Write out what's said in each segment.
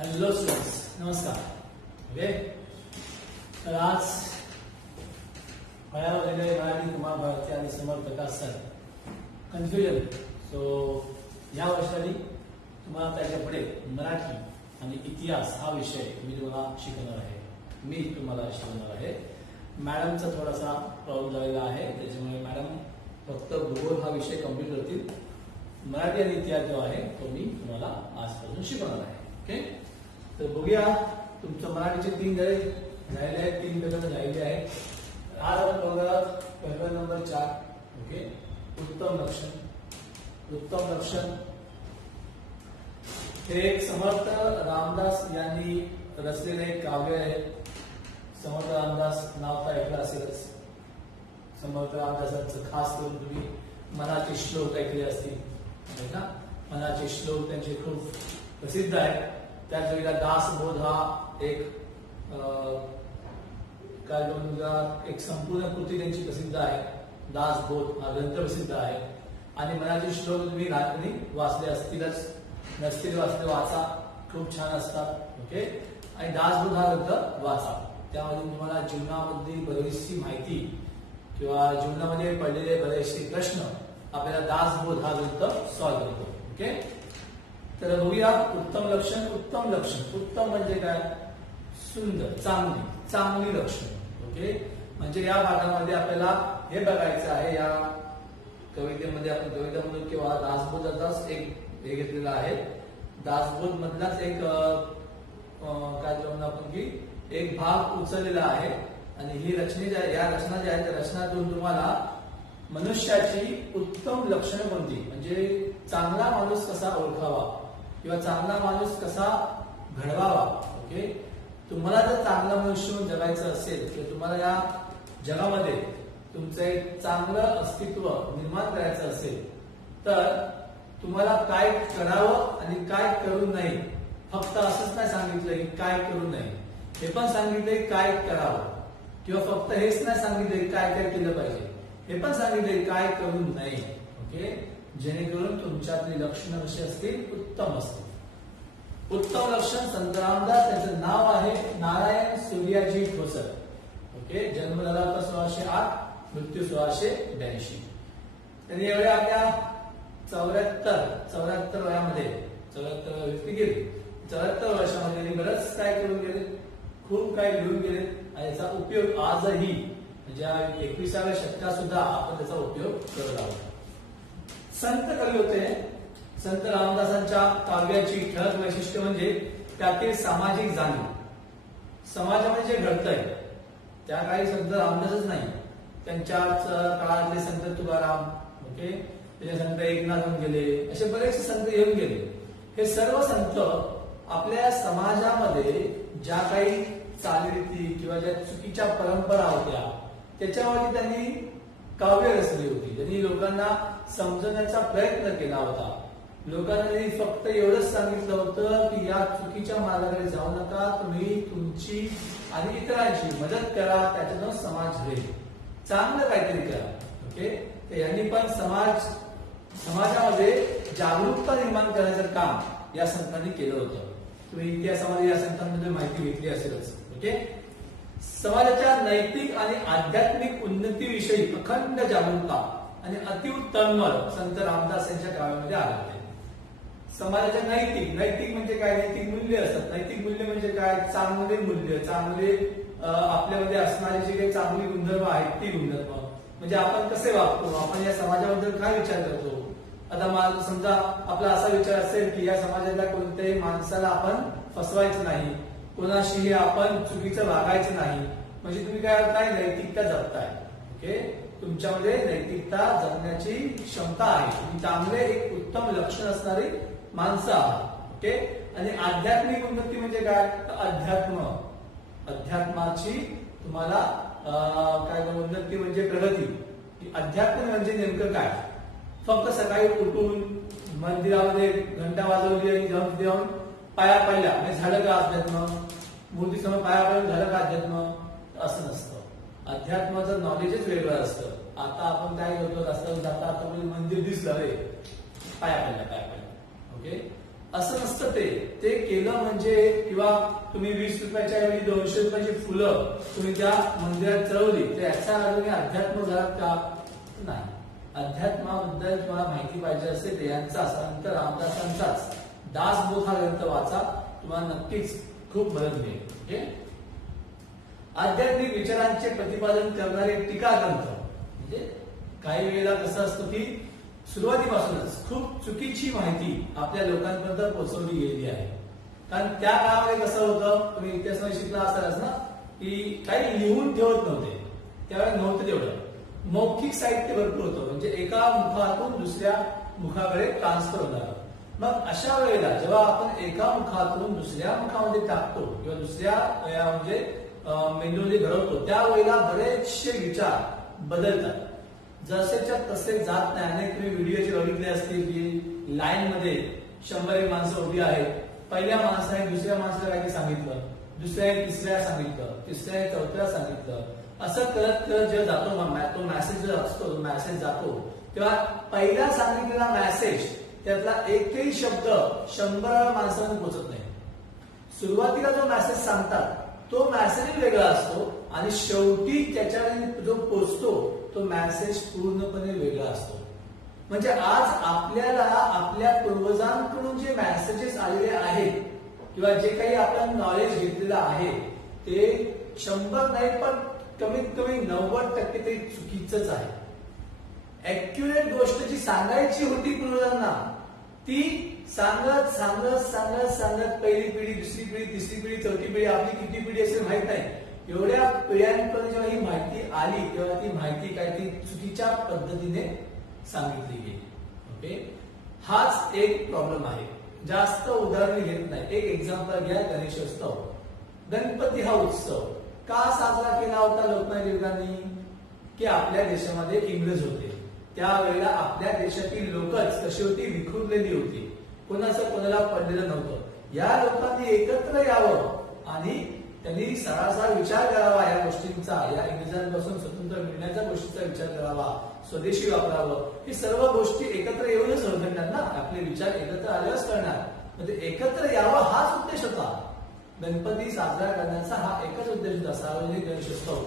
Hello students, नमस्कार. Okay, तर आज फळ्यावरले मराठी कुमार भारती आणि समर्थकासर कन्फ्युजन. सो या वर्षाने तुम्हाला त्याच्या पुढे मराठी आणि इतिहास हा विषय मी तुम्हाला शिकवणार आहे. मॅडमचा थोडासा प्रॉब्लेम झालेला आहे, त्याच्यामुळे मॅडम फक्त भूगोल हा विषय कंप्लीट करतील. मराठी आणि इतिहास जो आहे तो मी तुम्हाला आजपासून शिकवणार आहे. ओके, तर बघूया. तुमचं मराठीचे 3 धडे झालेले आहेत, 3 पेपर झालेले आहेत. आज आपण बघूया पेपर नंबर 4. ओके, उत्तम लक्षण. उत्तम लक्षण हे एक समर्थ रामदास यांनी रचलेले एक काव्य आहे. समर्थ रामदास नाव तर ऐकलं असेलच. समर्थ रामदासांचं खास करून तुम्ही मनाचे श्लोक ऐकले असतील ना. मनाचे श्लोक त्यांचे खूप प्रसिद्ध आहेत. त्याच वेळेला दासबोध हा एक काय म्हणून एक संपूर्ण कृती त्यांची प्रसिद्ध आहे. दासबोध हा ग्रंथ प्रसिद्ध आहे. आणि मनाचे श्लोक तुम्ही लहानपणी वाचले असतीलच, नसतील वाचले, वाचा, खूप छान असतात. ओके, आणि दासबोध हा ग्रंथ वाचा. त्यामधून तुम्हाला जीवनामधली बरीचशी माहिती किंवा जीवनामध्ये पडलेले बरेचसे प्रश्न आपल्याला दासबोध हा ग्रंथ सॉल्व्ह करतो. ओके, तर बघूया उत्तम लक्षण. उत्तम लक्षण, उत्तम म्हणजे काय? सुंदर, चांगली, चांगली लक्षण. ओके, म्हणजे या भागामध्ये आपल्याला हे बघायचं आहे. या कवितेमध्ये आपण कवितामधून किंवा दासबोधाचाच एक हे घेतलेला आहे. दासबोध मधलाच एक काय म्हणून आपण की एक भाग उचललेला आहे. आणि ही या रचना ज्या आहेत त्या रचनातून तुम्हाला मनुष्याची उत्तम लक्षणं कोणती, म्हणजे चांगला माणूस कसा ओळखावा किंवा चांगला माणूस कसा घडवावा. ओके, तुम्हाला जर चांगला मनुष्य जगायचं असेल किंवा तुम्हाला या जगामध्ये तुमचं एक चांगलं अस्तित्व निर्माण करायचं असेल तर तुम्हाला काय करावं आणि काय करू नये. फक्त असंच नाही सांगितलं की काय करू नये, हे पण सांगितलंय काय करावं. किंवा फक्त हेच नाही सांगितलंय काय काय केलं पाहिजे, हे पण सांगितलंय काय करू नये. ओके, जेणेकरून तुमच्यातली लक्षणं कशी असतील? उत्तम असतील. उत्तम लक्षण संत रामदास, त्यांचं नाव आहे नारायण सूर्याजी ठोसर. ओके, जन्म झाला होता 1608, मृत्यू 1682. त्यांनी एवढ्या आपल्या 74 वयामध्ये 74 व्यक्ती गेली. 74 वर्षामध्ये बरंच काय करून गेले, खूप काय लिहून गेले. आणि याचा उपयोग आजही म्हणजे 21व्या शतकात सुद्धा आपण त्याचा उपयोग करत आहोत. संत कवी होते. संत रामदासांच्या काव्याची ठळक वैशिष्ट्य म्हणजे त्यातील सामाजिक जाणीव. समाजामध्ये जे घडतंय त्या काही संत रामदासच नाही, त्यांच्याच काळातले संत तुकाराम, ओके, त्याचे संत एकनाथ होऊन गेले, असे बरेचसे संत येऊन गेले. हे सर्व संत आपल्या समाजामध्ये ज्या काही चालीरीती किंवा ज्या चुकीच्या परंपरा होत्या त्याच्यावरती त्यांनी काव्य रचली होती. त्यांनी लोकांना समजण्याचा प्रयत्न केला होता. लोकांना फक्त एवढंच सांगितलं होतं की या चुकीच्या मार्गाकडे जाऊ नका, तुम्ही तुमची आणि इतरांची मदत करा, त्याच्यातून समाज घडेल, चांगलं काहीतरी करा. ओके, तर यांनी पण समाजामध्ये जागरूकता निर्माण करण्याचं काम या संतांनी केलं होतं. तुम्ही इतिहासामध्ये या संतांमध्ये माहिती घेतली असेलच. ओके, समाजाच्या नैतिक आणि आध्यात्मिक उन्नतीविषयी अखंड जागरूकता आणि अतिउत्तम संत रामदास यांच्या काळामध्ये आढळते. समाजाच्या नैतिक म्हणजे काय? नैतिक मूल्य असतात. नैतिक मूल्य म्हणजे काय? चांगले मूल्य, चांगले आपल्यामध्ये असणारे जे काही चांगली गुणधर्म आहेत ती गुणधर्म. म्हणजे आपण कसे वागतो, आपण या समाजाबद्दल काय विचार करतो. आता समजा आपला असा विचार असेल की या समाजातल्या कोणत्याही माणसाला आपण फसवायचं नाही, कोणाशीही आपण चुकीचं वागायचं नाही, म्हणजे तुम्ही काय नैतिकता जपताय. ओके, तुमच्यामध्ये नैतिकता जपण्याची क्षमता आहे. तुम्ही चांगले एक उत्तम लक्षण असणारी माणसं आहात. ओके, आणि आध्यात्मिक उन्नती म्हणजे काय? अध्यात्माची तुम्हाला काय उन्नती म्हणजे प्रगती. अध्यात्म म्हणजे नेमकं काय? फक्त सकाळी उठून मंदिरामध्ये घंटा वाजवली आणि देऊन पाया पडल्या म्हणजे झालं का अध्यात्म? मूर्ती समोर पाया पडून झालं का अध्यात्म? असं नसतं. अध्यात्माचं नॉलेजच वेगळं असतं. आता आपण काय करतो, रस्त्यावर जाता मंदिर दिसलं रे, पाया पडल्या. ओके, असं नसतं ते केलं म्हणजे, किंवा तुम्ही 20 रुपयाच्या ऐवजी 200 रुपयाची फुलं तुम्ही त्या मंदिरात चढवली तर याचा अर्थ तुम्ही अध्यात्म झालात का? नाही. अध्यात्माबद्दल तुम्हाला माहिती पाहिजे असेल यांचा संत रामदासांचाच दासबोध हा ग्रंथ वाचा, तुम्हाला नक्कीच खूप मदत मिळेल. ओके. आध्यात्मिक विचारांचे प्रतिपादन करणारे टीका ग्रंथ. म्हणजे काही वेळेला कसं असतं की सुरुवातीपासूनच खूप चुकीची माहिती आपल्या लोकांपर्यंत पोहोचवली गेलेली आहे. कारण त्या काळामध्ये कसं होतं, तुम्ही इतिहासामध्ये शिकला असालच ना, की काही लिहून ठेवत नव्हते, त्यावेळेला नव्हतं तेवढं. मौखिक साहित्य भरपूर होतं, म्हणजे एका मुखातून दुसऱ्या मुखाकडे ट्रान्सफर होणार. मग अशा वेळेला जेव्हा आपण एका मुखातून दुसऱ्या मुखामध्ये टाकतो किंवा दुसऱ्या म्हणजे मेंदूमध्ये घडवतो, त्यावेळेला बरेचसे विचार बदलतात, जसेच्या तसे जात नाही. अनेक तुम्ही व्हिडिओचे बघितले असतील की लाईन मध्ये 100 माणसं उभी आहेत. पहिल्या माणसाने दुसऱ्या माणसाला काही सांगितलं, दुसऱ्याने तिसऱ्या सांगितलं, तिसऱ्याने चौथ्या सांगितलं. असं करत करत जेव्हा जातो तो मेसेज जो असतो, तो मेसेज जातो, तेव्हा पहिला सांगितलेला मेसेज त्यातला एकही शब्द 100 माणसांना पोहोचत नाही. सुरुवातीला जो मेसेज सांगतात तो मेसेज वेगळा असतो आणि शेवटी त्याच्यावर जो पोचतो तो मेसेज पूर्णपणे वेगळा असतो. म्हणजे आज आपल्याला आपल्या पूर्वजांकडून जे मेसेजेस आलेले आहेत किंवा जे काही आपण नॉलेज घेतलेलं आहे ते 100 नाही पण कमीत कमी 90% ते चुकीचंच आहे. ऍक्युरेट गोष्ट जी सांगायची होती पूर्वजांना ती सांगत सांगत सांगत सांगत पहिली पिढी, दुसरी पिढी, तिसरी पिढी, चौथी पिढी, आपली किती पिढी असेल माहित नाही, एवढ्या पिढ्यांपर्यंत जेव्हा ही माहिती आली तेव्हा ती माहिती काय ती चुकीच्या पद्धतीने सांगितली गेली. ओके. हाच एक प्रॉब्लेम आहे. जास्त उदाहरण घेत नाही. एक एक्झाम्पल घ्या, गणेशोत्सव. गणपती हा उत्सव का साजरा केला होता लोकमान्य टिळकांनी? की आपल्या देशामध्ये इंग्रज होते, त्यावेळेला आपल्या देशातील लोकच कशी होती, विखुरलेली होती, कोणाचं कोणाला पडलेलं नव्हतं. या लोकांनी एकत्र यावं आणि त्यांनी सरासर विचार करावा या गोष्टींचा, या इंग्रजांपासून स्वतंत्र मिळण्याच्या गोष्टीचा विचार करावा, स्वदेशी वापरावं. ही सर्व गोष्टी एकत्र येऊनच घडणार ना, आपले विचार एकत्र आल्याच करणार. म्हणजे एकत्र यावं हाच उद्देश होता. गणपती साजरा करण्याचा हा एकच उद्देश होता, सार्वजनिक गणेशोत्सव.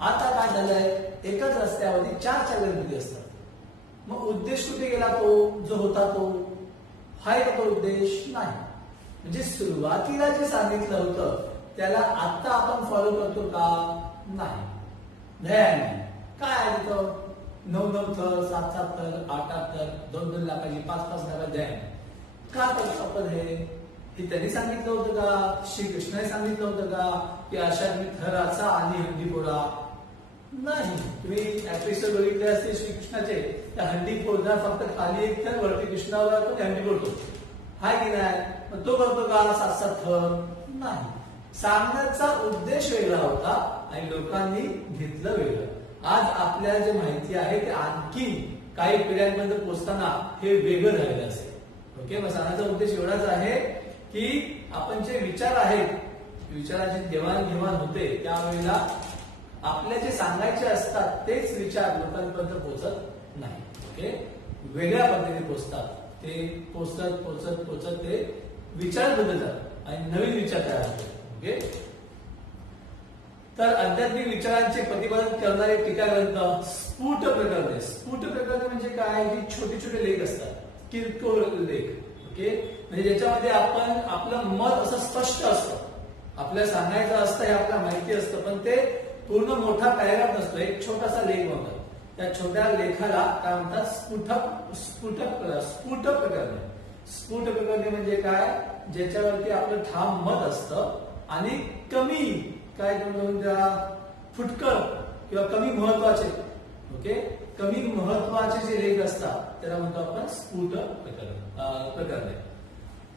आता काय झालंय, एकच रस्त्यावरती 4 गणपती असतात. मग उद्देश कुठे गेला तो जो होता तो? हाय का तो उद्देश? नाही. म्हणजे सुरुवातीला जे सांगितलं होतं त्याला आता आपण फॉलो करतो का? नाही. ध्यान काय आहे तिथं? 9 थर, 7 थर, 8 थर, 2 लाखाची, 5 लाखाची ध्यान का करतो आपण? हे त्यांनी सांगितलं होतं का? श्रीकृष्णाने सांगितलं होतं का की अशा तुम्ही थराचा आणि हंडी फोडा? नाही. तुम्ही एपिसोड बघितले असते श्रीकृष्णाचे, त्या हंडी फोडणार फक्त खाली एक थर, वरती कृष्णावर हंडी फोडतो, हाय की नाही? मग तो करतो का 7 थर? नाही. सांगण्याचा उद्देश वेगळा होता आणि लोकांनी घेतलं वेगळं. आज आपल्याला जे माहिती आहे ते आणखी काही पिढ्यांपर्यंत पोहोचताना हे वेगळं झालेलं असेल. ओके. मग सांगण्याचा उद्देश एवढाच आहे की आपण जे विचार आहेत, विचाराची देवाणघेवाण होते, त्यावेळेला आपल्या जे सांगायचे असतात तेच विचार लोकांपर्यंत पोहोचत नाही. ओके. वेगळ्या पद्धतीने पोहोचतात. ते पोहोचत पोहोचत पोहोचत ते विचार बदलतात आणि नवीन विचार तयार होतात. ओके. तर आध्यात्मिक विचारांचे प्रतिपादन करणारे टीका ग्रंथ स्फुट प्रकरणे. स्फुट प्रकरणे म्हणजे काय? ही छोटे छोटे लेख असतात, किरकोळ लेख. ओके. म्हणजे ज्याच्यामध्ये आपण आपलं मत असं स्पष्ट असतं, आपल्याला सांगायचं असतं, हे आपल्याला माहिती असतं, पण ते पूर्ण मोठा पॅराग्राफ नसतो, एक छोटासा लेख म्हणतात. त्या छोट्या लेखाला काय म्हणतात? स्फुट प्रकरणे. स्फुट प्रकरणे म्हणजे काय? ज्याच्यावरती आपलं ठाम मत असतं आणि कमी काय त्या फुटकळ किंवा कमी महत्वाचे, ओके, कमी महत्वाचे जे लेख असतात त्याला म्हणतो आपण स्फुट प्रकरणे.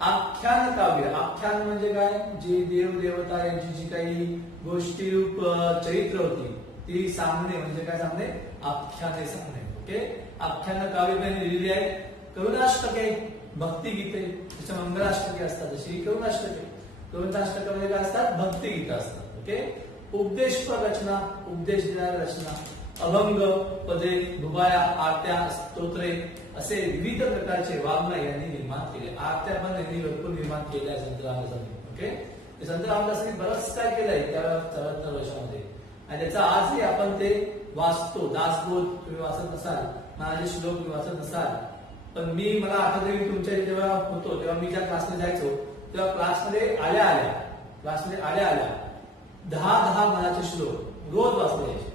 आख्यान काव्य. आख्यान म्हणजे काय? जी देव देवता यांची जी काही गोष्टीरूप चरित्र होती ती सांगणे म्हणजे काय? सांगणे, आख्याने सांगणे. ओके. आख्यान काव्य लिहिलेली आहे. करुणाष्टके, भक्तिगीते, त्याच्या मंगलाष्टके असतात, जशी करुणाष्टके. करुणाष्टकामध्ये काय असतात? भक्तिगीत असतात. ओके. उपदेशपर रचना, उपदेश देणारी रचना. अभंग, पदे, भुबाया, आरत्या, स्तोत्रे, असे विविध प्रकारचे वाङ्मय यांनी निर्माण केले. आरत्या पण यांनी भरपूर निर्माण केल्या संत रामदासांनी. ओके, संत रामदासांनी बरंच काय केलंय त्या 74 वर्षामध्ये आणि त्याचा आजही आपण ते वाचतो. दासबोध तुम्ही वाचत नसाल, माझे श्लोक तुम्ही वाचत नसाल, पण मला आठवतं की तुमच्या जेव्हा होतो तेव्हा मी ज्या क्लासमध्ये जायचो तेव्हा क्लासमध्ये आल्या आल्या 10 मनाचे श्लोक रोज वाचले यायचे.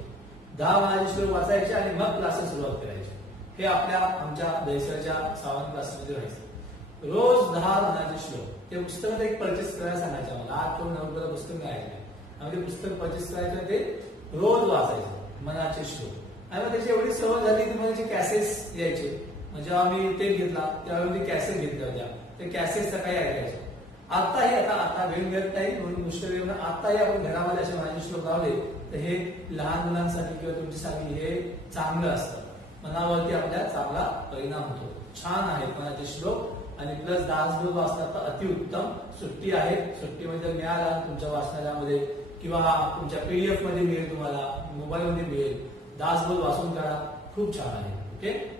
10 मनाचे श्लोक वाचायचे आणि मग क्लासेस सुरुवात करायचे. हे आमच्या दहिसरच्या सावंत क्लासमध्ये व्हायचं. रोज 10 मनाचे श्लोक. ते पुस्तक एक परचेस करायला सांगायचं मला. 8 किंवा 9 पुस्तक मिळायचं आणि ते पुस्तक परचेस करायचं ते रोज वाचायचं मनाचे श्लोक. आणि मग त्याची एवढी सवय झाली की मला त्याचे कॅसेस यायचे. म्हणजे जेव्हा मी ते घेतला त्यावेळी मी कॅसेट घेतल्या होत्या. ते कॅसेट सकाळी ऐकायचे. आता वेळ मिळत नाही म्हणून मुश्किल आताही आपण घरामध्ये असे मनाचे श्लोक लावले तर हे लहान मुलांसाठी किंवा तुमच्यासाठी हे चांगलं असतं. मनावरती आपल्या चांगला परिणाम होतो. छान आहेत मनाचे श्लोक आणि प्लस दासबोध वाचतात तर अतिउत्तम. सुट्टी आहे, सुट्टीमध्ये मिळाला तुमच्या वाचनालयामध्ये किंवा तुमच्या पीडीएफ मध्ये मिळेल, तुम्हाला मोबाईल मध्ये मिळेल. दासबोध वाचून काढा, खूप छान आहे. ओके,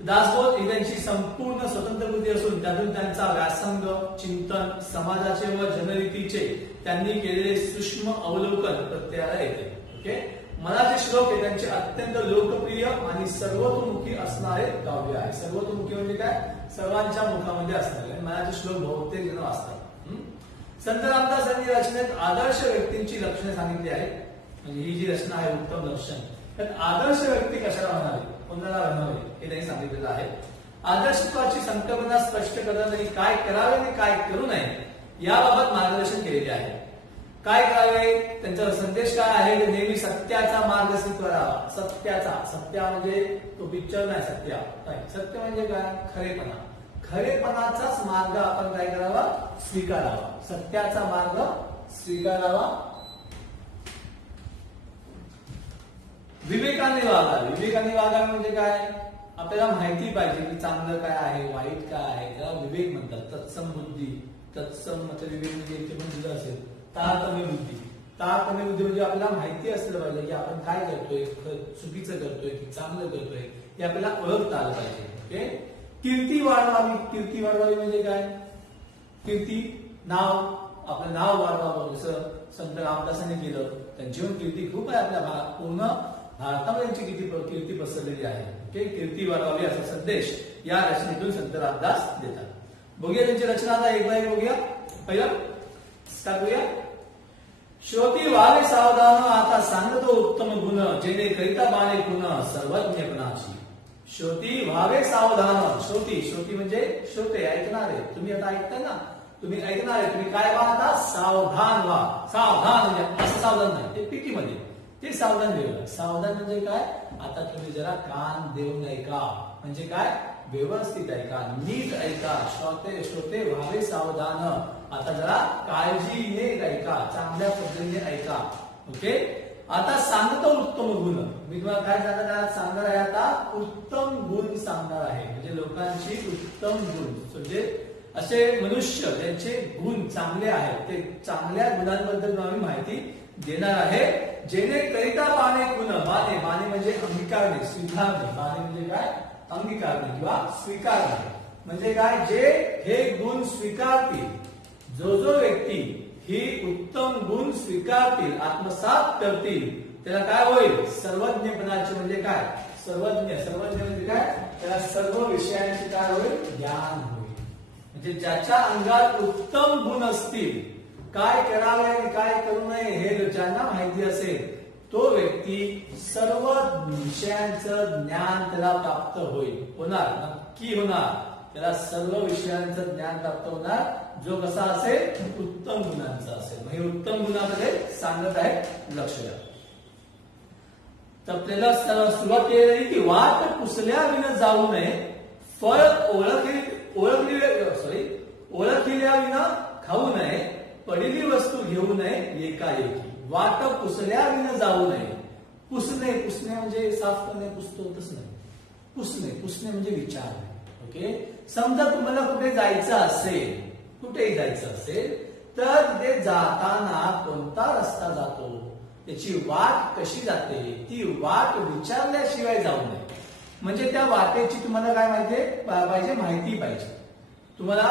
दासबोध ही त्यांची संपूर्ण स्वतंत्र कृती असून त्यातून त्यांचा व्यासंग, चिंतन, समाजाचे व जनरीतीचे त्यांनी केलेले सूक्ष्म अवलोकन प्रत्ययाला येते. ओके, मनाचे श्लोक हे त्यांचे अत्यंत लोकप्रिय आणि सर्वतोमुखी असणारे काव्य आहे. सर्वतोमुखी म्हणजे काय, सर्वांच्या मुखामध्ये असणारे मनाचे श्लोक बहुतेक जण वाचतात. संत रामदास यांनी रचनेत आदर्श व्यक्तींची लक्षणे सांगितली आहेत. म्हणजे ही जी रचना आहे उत्तम लक्षण. त्यात आदर्श व्यक्ती कशाला म्हणावी, कोणाला बनवावे हे त्यांनी सांगितलेलं आहे. आदर्शत्वाची संकल्पना स्पष्ट करताना काय करावे आणि काय करू नये याबाबत मार्गदर्शन केलेले आहे. काय करावे, त्यांचा संदेश काय आहे, नेहमी सत्याचा मार्ग स्वीकारावा. सत्य म्हणजे तो पिक्चर नाही, सत्य म्हणजे काय, खरेपणाचाच मार्ग आपण काय करावा, स्वीकारावा. सत्याचा मार्ग स्वीकारावा. विवेकाने वागावे म्हणजे काय, आपल्याला माहिती पाहिजे की चांगलं काय आहे, वाईट काय आहे. त्याला विवेक म्हणतात. तत्सम बुद्धी, तत्सम म्हणजे विवेक म्हणजे इथे पण दिलं असेल तारतम्य बुद्धी. तारतम्य बुद्धी म्हणजे आपल्याला माहिती असलं पाहिजे की आपण काय करतोय, चुकीचं करतोय की चांगलं करतोय हे आपल्याला ओळखता आलं पाहिजे. ओके, कीर्ती वाढवावी म्हणजे काय, कीर्ती नाव, आपलं नाव वाढवावं. जसं संत रामदासांनी केलं, त्यांची कीर्ती खूप आहे. आपल्या पूर्ण भारतामध्ये त्यांची कीर्ती पसरलेली आहे. ओके, कीर्ती वाढवावी असा संदेश या रचनेतून संत रामदास देतात. बघूया त्यांची रचना आता एक बाय बघूया. पहिलं स्टार्ट करूया. श्रोती व्हावे सावधान, आता सांगतो उत्तम गुण, जेणे करिता बाणे गुण सर्वज्ञपणाची. श्रोती व्हावे सावधान. श्रोती म्हणजे श्रोते, ऐकणारे. तुम्ही आता ऐकताय ना, तुम्ही ऐकणारे, तुम्ही काय व्हा आता, सावधान व्हा. सावधान म्हणजे असं सावधान नाही, ते पिटी मध्ये ते सावधान वेगळं. सावधान म्हणजे काय, आता तुम्ही जरा कान देऊन ऐका. म्हणजे काय, व्यवस्थित ऐका, नीट ऐका. श्रोते व्हावे सावधान, आता जरा काळजीने ऐका, चांगल्या पद्धतीने ऐका. ओके, आता सांगतो उत्तम गुण. मी तुम्हाला काय सांगणार आहे, आता उत्तम गुण सांगणार आहे. म्हणजे लोकांची उत्तम गुण, म्हणजे असे मनुष्य ज्यांचे गुण चांगले आहेत, ते चांगल्या गुणांबद्दल आम्ही माहिती देणार आहे. जेणे करिता बाणे गुण, बाणे म्हणजे अंगीकारणे, स्वीकारणे. बाणे म्हणजे काय, अंगीकारणे किंवा स्वीकारणे. म्हणजे काय, जे हे गुण स्वीकारतील, जो व्यक्ती ही उत्तम गुण स्वीकारतील, आत्मसात करतील, त्याला काय होईल, सर्वज्ञपणाचे. म्हणजे काय, सर्वज्ञ म्हणजे काय, त्याला सर्व विषयांचे काय होईल, ज्ञान होईल. म्हणजे ज्याच्या अंगात उत्तम गुण असतील, काय करावे आणि काय करू नये हे ज्यांना माहिती असेल, तो व्यक्ती सर्व विषयांचं ज्ञान त्याला प्राप्त होणार, नक्की होणार. त्याला सर्व विषयांचं ज्ञान प्राप्त होणार, जो कसा असेल, उत्तम गुणांचा असेल. म्हणजे उत्तम गुणामध्ये सांगत आहे, लक्ष द्या. तर आपल्याला सुरुवात केली की वाट पुसल्या विना जाऊ नये, फळ ओळखल्या विना खाऊ नये, पडलेली वस्तू घेऊ नये एकाएकी. वाट पुसल्या विना जाऊ नये. पुसणे म्हणजे साफ करणे, पुसतो तसं नाही. पुसणे म्हणजे विचार. ओके, समजा तुम्हाला कुठे जायचं असेल, कुठेही जायचं असेल, तर तिथे जाताना कोणता रस्ता जातो, त्याची वाट कशी जाते, ती वाट विचारल्याशिवाय जाऊ नये. म्हणजे त्या वाटेची तुम्हाला काय पाहिजे माहिती पाहिजे. तुम्हाला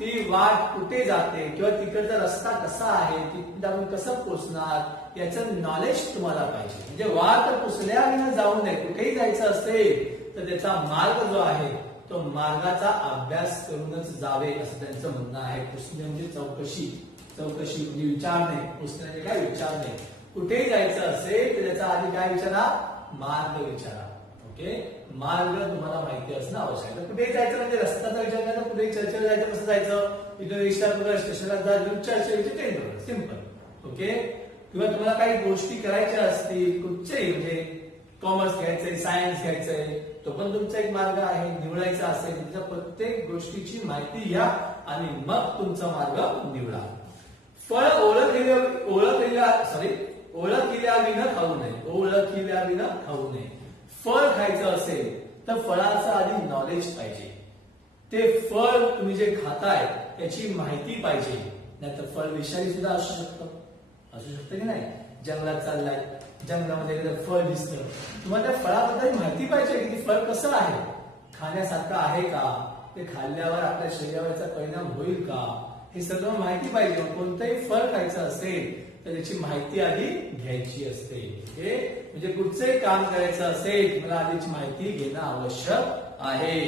ती वाट कुठे जाते किंवा तिकडचा रस्ता कसा आहे, तिथे आपण कसं पोहोचणार याचं नॉलेज तुम्हाला पाहिजे. म्हणजे वाट पुसल्याविना जाऊ नये. कुठेही जायचं असेल तर त्याचा मार्ग जो आहे तो मार्गाचा अभ्यास करूनच जावे असं त्यांचं म्हणणं आहे. पुसणे म्हणजे चौकशी म्हणजे विचारणे. पुसणे म्हणजे काय विचारणे. कुठेही जायचं असेल तर त्याचा आधी काय विचारा, मार्ग विचारा. ओके, मार्ग तुम्हाला माहिती असणं आवश्यक आहे. कुठेही जायचं म्हणजे रस्त्याचा विचार करायचा. कुठेही चर्चेला जायचं कसं जायचं, इथून रिक्षा पकडा स्टेशनला जा, चर्चेची ट्रेन पकडा, सिंपल. ओके, किंवा तुम्हाला काही गोष्टी करायच्या असतील कुठचेही, म्हणजे कॉमर्स घ्यायचंय, सायन्स घ्यायचंय, तो पण तुमचा एक मार्ग आहे. निवडायचा असेल त्याच्या प्रत्येक गोष्टीची माहिती घ्या आणि मग तुमचा मार्ग निवडा. फळ ओळखिल्याविना खाऊ नये. ओळखिल्याविना खाऊ नये. फळ खायचं असेल तर फळाचं आधी नॉलेज पाहिजे. ते फळ तुम्ही जे खाताय त्याची माहिती पाहिजे. नाहीतर फळ विषारी सुद्धा असू शकतं की नाही. जंगलात चाललाय, जंगलामध्ये एखादं फळ दिसतं, तुम्हाला त्या फळाबद्दल माहिती पाहिजे की ते फळ कसं आहे, खाण्यासारखं आहे का, ते खाल्ल्यावर आपल्या शरीरावरचा परिणाम होईल का, हे सगळं माहिती पाहिजे. कोणतंही फळ खायचं असेल तर त्याची माहिती आधी घ्यायची असते. म्हणजे कुठचंही काम करायचं असेल मला आधीची माहिती घेणं आवश्यक आहे.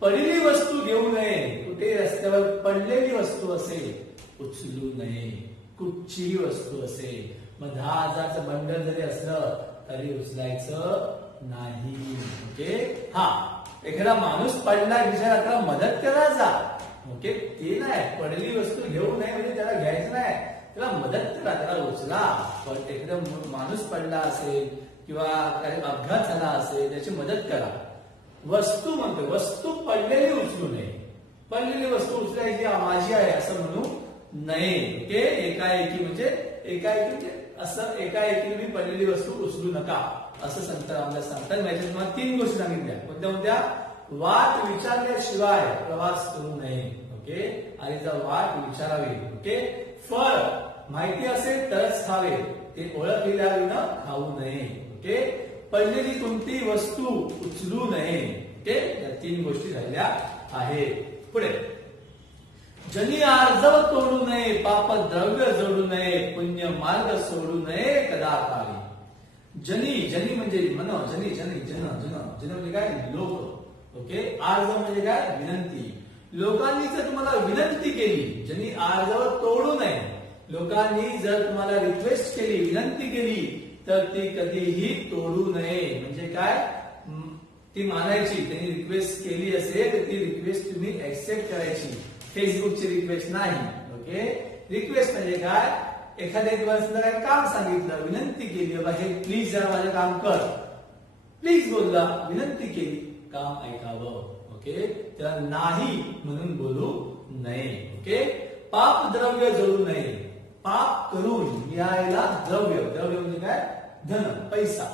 पडलेली वस्तू घेऊ नये. कुठे रस्त्यावर पडलेली वस्तू असेल उचलू नये. कुठचीही वस्तू असेल, मग 10,000चं बंडल जरी असलं तरी उचलायचं नाही. ओके, हा, एखादा माणूस पडला विचार त्याला मदत करायचा. ओके, ते नाही, पडलेली वस्तू घेऊ नये म्हणजे त्याला घ्यायचं नाही, त्याला मदत करा, त्याला उचला. पण एखादा माणूस पडला असेल किंवा काही अपघात झाला असेल त्याची मदत करा. वस्तू म्हणतो, वस्तू पडलेली उचलू नये. पडलेली वस्तू उचलायची माझी आहे असं म्हणू नये. ओके, एकाएकी म्हणजे असं एकाएकी मी पडलेली वस्तू उचलू नका असं संत रामदास सांगतात. माझ्या तुम्हाला 3 गोष्टी सांगितल्या. कोणत्या? वाट विचारल्याशिवाय प्रवास करू नये. ओके, आणि जर वाट विचारावी. ओके, फळ माहिती असेल तरच खावे. ते ओळखल्याविना खाऊ नये. ओके, पडलेली कोणती वस्तू उचलू नये. ओके, या 3 गोष्टी राहिल्या आहेत. पुढे, जनी आर्जव तोडू नये, पाप द्रव्य जोडू नये, पुण्य मार्ग सोडू नये कदा काळी. जनी म्हणजे जन म्हणजे काय, लोक. ओके, आर्जव म्हणजे काय, विनंती. लोकांनी जर तुम्हाला विनंती केली, जनी आर्जव तोडू नये, लोकांनी जर तुम्हाला रिक्वेस्ट केली, विनंती केली तर ती कधीही तोडू नये. म्हणजे काय, ती मानायची. त्यांनी रिक्वेस्ट केली असेल तर ती रिक्वेस्ट तुम्ही ऍक्सेप्ट करायची. फेसबुकची रिक्वेस्ट नाही. ओके, रिक्वेस्ट म्हणजे काय, एखाद्या दिवसाला काय काम सांगितलं, विनंती केली, बाबा हे प्लीज जरा माझं काम कर, प्लीज बोलला, विनंती केली, काम ऐकावं. ओके, त्याला नाही म्हणून बोलू नये. ओके, पाप द्रव्य जोडू नये. पाप करून मिळालेला द्रव्य म्हणजे काय, धन, पैसा.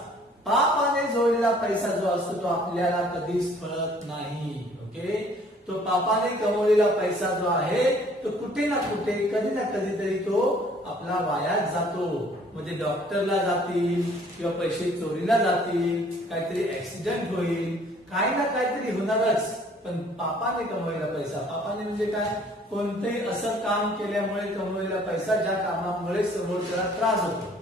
पापाने जोडलेला पैसा जो असतो तो आपल्याला कधीच फळत नाही. ओके, तो पापाने कमवलेला पैसा जो आहे तो कुठे ना कुठे, कधी ना कधीतरी तो आपला वायाच जातो. म्हणजे डॉक्टरला जातील किंवा पैसे चोरीला जातील, काहीतरी ऍक्सिडेंट होईल, काही ना काहीतरी होणारच. पण पापाने कमवलेला पैसा, पापाने म्हणजे काय, कोणतेही असं काम केल्यामुळे कमवलेला पैसा, ज्या कामामुळे समोरच्याला त्रास होतो.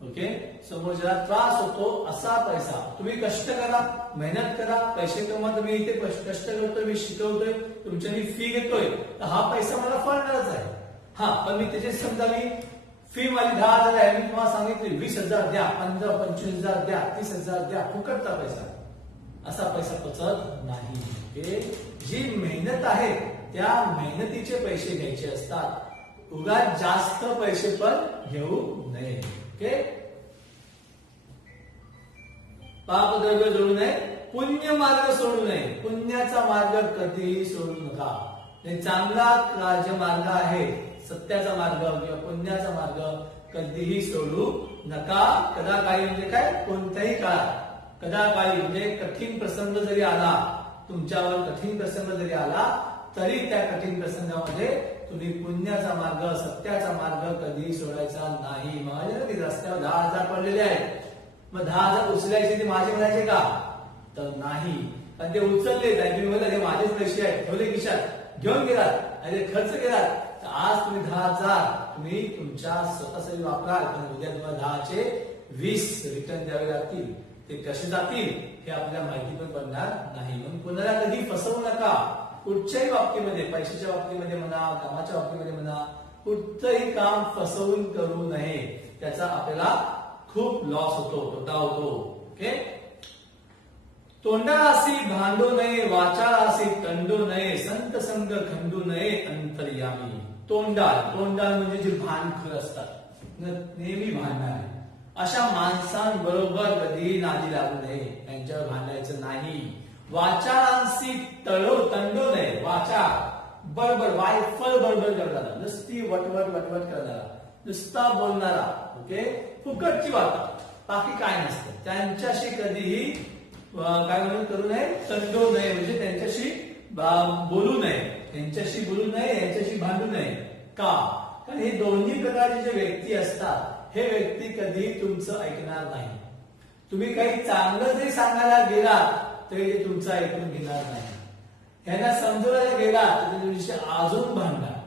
ओके, समोरच्याला त्रास होतो असा पैसा. तुम्ही कष्ट करा, मेहनत करा, पैसे कमवा. तुम्ही इथे कष्ट करतोय, मी शिकवतोय, तुमच्या मी फी घेतोय, तर हा पैसा मला फळणारच आहे. हा, पण मी त्याचे समजा मी फी माझी 10,000 आहे, मी तुम्हाला सांगितले 20,000 द्या, 15,000, 25,000 द्या, 30,000 द्या, फुकटचा पैसा, असा पैसा पचत नाही. ओके, जी मेहनत आहे त्या मेहनतीचे पैसे घ्यायचे असतात. उगाच जास्त पैसे पण घेऊ नये. ओके, पाप द्रव्य जोडू नये, पुण्य मार्ग सोडू नये. पुण्याचा मार्ग कधीही सोडू नका. चांगला राजमार्ग आहे, सत्याचा मार्ग किंवा पुण्याचा मार्ग कधीही सोडू नका. कदा काळी म्हणजे काय, कोणत्याही काळात. कदा काळी म्हणजे कठीण प्रसंग जरी आला, तुमच्यावर कठीण प्रसंग जरी आला तरी त्या कठीण प्रसंगामध्ये तुम्ही पुण्याचा मार्ग, सत्याचा मार्ग कधी सोडायचा नाही. म्हणजे रस्त्यावर 10,000 पडलेले आहेत, मग 10,000 उचलायचे ते माझे म्हणायचे का, तर नाही. कारण ते उचलले तुम्ही बोलला हे माझेच पैसे आहेत ठेवले खिशात घेऊन गेलात आणि खर्च केलात तर आज तुम्ही 10,000 तुम्ही तुमच्या स्वतःसाठी वापराल पण उद्या तुम्हाला 10चे 20 रिटर्न द्यावे लागतील. ते कसे जातील हे आपल्याला माहिती पण पडणार नाही. म्हणून कोणाला कधी फसवू नका. कुठच्याही बाबतीमध्ये पैशाच्या बाबतीमध्ये म्हणा कामाच्या बाबतीमध्ये म्हणा कुठचंही काम फसवून करू नये. त्याचा आपल्याला खूप लॉस होतो तोटा होतो. ओके. तोंडासी भांडू नये वाचाळासी तंडू नये संत संग खंडू नये अंतर्यामी. तोंडाल म्हणजे जे भांडखोर असतात नेहमी भांडणारे अशा माणसांबरोबर कधी नादी लागू नये. त्यांच्यावर भांडायचं नाही. वाचाळांशी तंडू नये. वाचा बडबड वायफळ बडबड करणारा नुसती वटवट करणारा नुसता बोलणारा ओके फुकटची वाटा बाकी काय नसतं त्यांच्याशी कधीही काय म्हणून करू नये. तंडू नये म्हणजे त्यांच्याशी बोलू नये. त्यांच्याशी बोलू नये यांच्याशी भांडू नये. का? कारण हे दोन्ही प्रकारचे जे व्यक्ती असतात हे व्यक्ती कधी तुमचं ऐकणार नाही. तुम्ही काही चांगलं जरी सांगायला गेलात तरी ते तुमचं ऐकून घेणार नाही. यांना समजवायला गेला तर तुमच्याशी अजून भांडणार.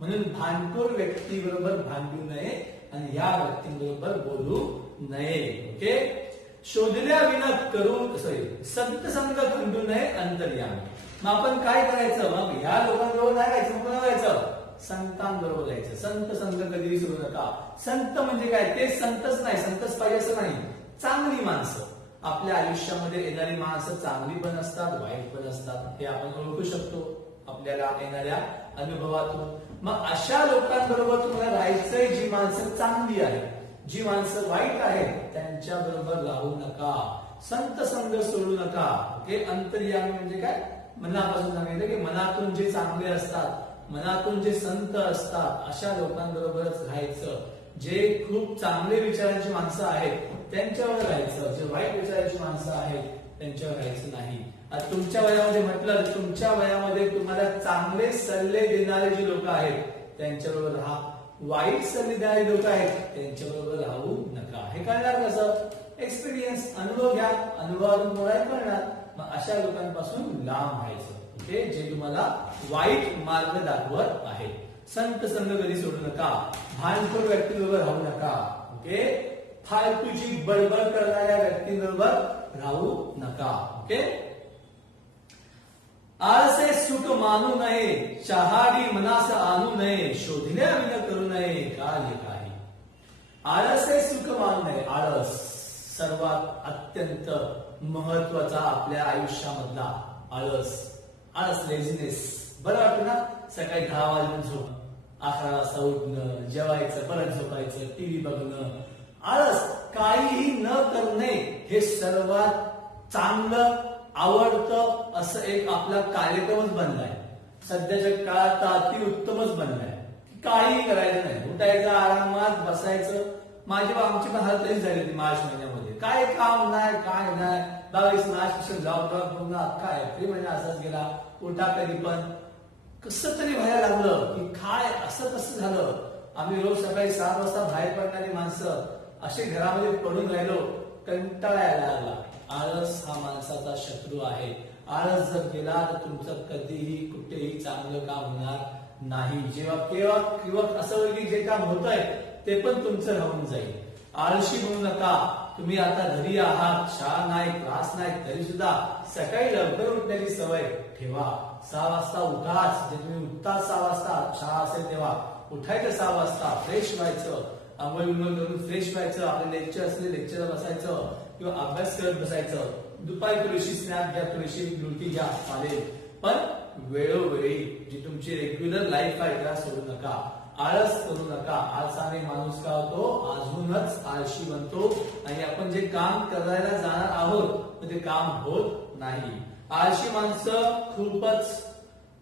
म्हणून भांडखोर व्यक्ती बरोबर भांडू नये आणि या व्यक्तींबरोबर बोलू नये. ओके. शोधल्या विनत करू संत संग खंडू नये अंतर्यामी. मग आपण काय करायचं? मग ह्या लोकांबरोबर नाही जायचं. मग जायचं संतांबरोबर जायचं. संत संग कधीही सोडू नका. संत म्हणजे काय? ते संतच नाही संतच पाहिजे असं नाही. चांगली माणसं आपल्या आयुष्यामध्ये येणारी माणसं चांगली पण असतात वाईट पण असतात. हे आपण ओळखू शकतो आपल्याला येणाऱ्या अनुभवातून. मग अशा लोकांबरोबर तुम्हाला राहायचंय जी माणसं चांगली आहेत. जी माणसं वाईट आहेत त्यांच्या बरोबर राहू नका. संत संग सोडू नका. ओके. अंतर्यामी म्हणजे काय? मनापासून सांगितलं की मनातून जे चांगले असतात मनातून जे संत असतात अशा लोकांबरोबरच राहायचं. जे खूप चांगले विचारांची माणसं आहेत त्यांच्यावर राहायचं. जे वाईट विचारांची माणसं आहेत त्यांच्यावर राहायचं नाही. तुमच्या वयामध्ये म्हटलं तुमच्या वयामध्ये तुम्हाला चांगले सल्ले देणारे जे लोक आहेत त्यांच्याबरोबर राहा. वाईट सल्ले देणारे लोक आहेत त्यांच्याबरोबर राहू नका. हे कळणार कसं? एक्सपिरियन्स अनुभव घ्या. अनुभवातून तुम्हाला कळणार. मग अशा लोकांपासून लांब राहायचं. ओके. जे तुम्हाला वाईट मार्ग दाखवत आहेत. संत संग कधी सोडू नका. भांडखोर व्यक्तीबरोबर राहू नका. ओके. फालतूची बडबड करणाऱ्या व्यक्तींबरोबर राहू नका. ओके. आळसे सुख मानू नये चहाडी मनास आणू नये शोधल्या विन करू नये कार्य काही. आळसे सुख मानू नये. आळस सर्वात अत्यंत महत्वाचा आपल्या आयुष्यामधला आळस लेझीनेस. बरं वाटतं ना? सकाळी 10 वाजून झोप 11 वाजता उठणं जेवायचं परत झोपायचं टीव्ही बघणं. आळस काहीही न करणे हे सर्वात चांगलं आवडतं असं एक आपला कार्यक्रमच बनलाय. सध्याच्या काळात अति उत्तमच बनलाय. काहीही करायचं नाही. उठायचं आरामात बसायचं. आमची पण हालत तशीच झाली होती मार्च महिन्यामध्ये. काय काम नाही काय नाही. 22 मार्च लॉकडाऊन पूर्ण अख्खा एप्रिल महिना असाच गेला. उठा कधी पण कसं तरी व्हायला लागलं की काय असं कसं झालं. आम्ही रोज सकाळी 7 वाजता बाहेर पडणारी माणसं असे घरामध्ये पडून राहिलो. कंटाळा यायला लागला. आळस हा माणसाचा शत्रू आहे. आळस जर गेला तर तुमचं कधीही कुठेही चांगलं काम होणार नाही. किंवा असं होईल की जे काम होत आहे ते पण तुमचं राहून जाईल. आळशी म्हणू नका. तुम्ही आता घरी आहात शाळा नाही क्लास नाही तरी सुद्धा सकाळी लवकर उठण्याची सवय ठेवा. 6 वाजता उठाच. जे तुम्ही उठता 6 वाजता शाळा असेल तेव्हा उठायचं 6 वाजता. फ्रेश व्हायचं. अंघोळ करून फ्रेश व्हायचं. आपले लेक्चर असले लेक्चरला बसायचं किंवा अभ्यास करत बसायचं. दुपारी थोडीशी स्नॅप घ्या थोडीशी लुटी घ्या चालेल पण वेळोवेळी जी तुमची रेग्युलर लाईफ आहे त्याला सोडू नका. आळस करू नका. आळसाने माणूस का होतो अजूनच आळशी बनतो आणि आपण जे काम करायला जाणार आहोत ते काम होत नाही. आळशी माणसं खूपच